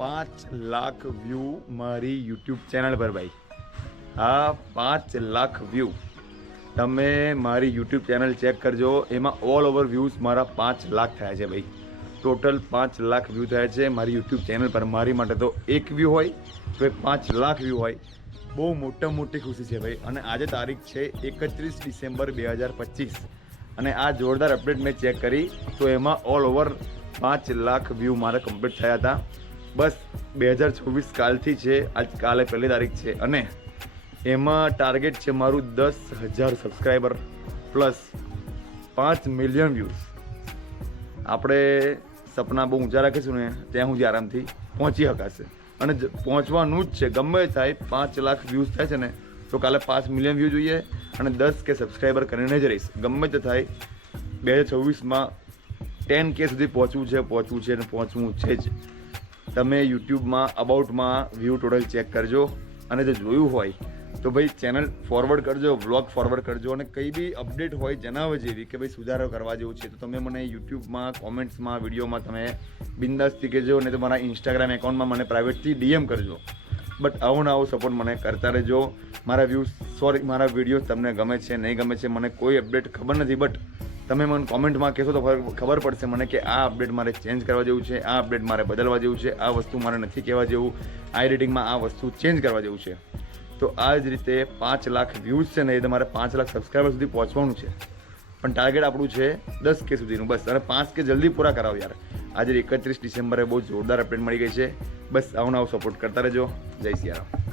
5 lakh view મારી YouTube channel પર ભાઈ. હા, 5 લાખ વ્યૂ. તમે મારી યુટ્યુબ ચેનલ ચેક કરજો, એમાં ઓલ ઓવર વ્યૂઝ મારા 5 લાખ થયા છે ભાઈ. ટોટલ 5 લાખ વ્યૂ થયા છે મારી યુટ્યુબ ચેનલ પર. મારી માટે તો એક વ્યૂ હોય તો 5 લાખ વ્યૂ હોય, બહુ મોટી ખુશી છે ભાઈ. અને આજે તારીખ છે 31 ડિસેમ્બર 2025 અને આ જોરદાર અપડેટ મેં ચેક કરી તો એમાં ઓલ ઓવર 5 લાખ વ્યૂ મારા કમ્પ્લીટ થયા હતા. બસ 2024 કાલથી છે, આજ કાલે પહેલી તારીખ છે અને એમાં ટાર્ગેટ છે મારું 10,000 સબસ્ક્રાઈબર પ્લસ 5 મિલિયન વ્યૂઝ. આપણે સપના બહુ ઊંચા રાખીશું ને ત્યાં સુધી આરામથી પહોંચી શકાશે અને પહોંચવાનું જ છે. ગમે થાય 5 લાખ વ્યૂઝ થાય છે ને તો કાલે 5 મિલિયન વ્યૂ જોઈએ અને 10K સબસ્ક્રાઈબર કરીને જ રહીશ. ગમે તે થાય 2024માં 10K સુધી પહોંચવું છે અને પહોંચવું છે જ. તમે યુટ્યુબમાં અબાઉટમાં વ્યૂ ટોટલ ચેક કરજો અને જો જોયું હોય તો ભાઈ ચેનલ ફોરવર્ડ કરજો, વ્લોગ ફોરવર્ડ કરજો અને કંઈ બી અપડેટ હોય જણાવે જેવી કે ભાઈ સુધારો કરવા જેવું છે તો તમે મને યુટ્યુબમાં કોમેન્ટ્સમાં વિડીયોમાં તમે બિંદાસથી કહેજો ને તો મારા ઇન્સ્ટાગ્રામ એકાઉન્ટમાં મને પ્રાઇવેટથી DM કરજો. બટ આવો સપોર્ટ મને કરતા રહેજો. મારા વિડીયો તમને ગમે છે નહીં ગમે છે મને કોઈ અપડેટ ખબર નથી, બટ તમે મને કોમેન્ટમાં કહેશો તો ખબર પડશે મને કે આ અપડેટ મારે ચેન્જ કરવા જેવું છે, આ અપડેટ મારે બદલવા જેવું છે, આ વસ્તુ મારે નથી કહેવા જેવું, આ એડિટિંગમાં આ વસ્તુ ચેન્જ કરવા જેવું છે. તો આ જ રીતે 5 લાખ વ્યૂઝ છે ને એ તમારે 5 લાખ સબસ્ક્રાઈબર સુધી પહોંચવાનું છે, પણ ટાર્ગેટ આપણું છે 10K સુધીનું. બસ અને 5K જલ્દી પૂરા કરાવો યાર. આજે 31 ડિસેમ્બરે બહુ જોરદાર અપડેટ મળી ગઈ છે. બસ આવો સપોર્ટ કરતા રહેજો. જય સિયારામ.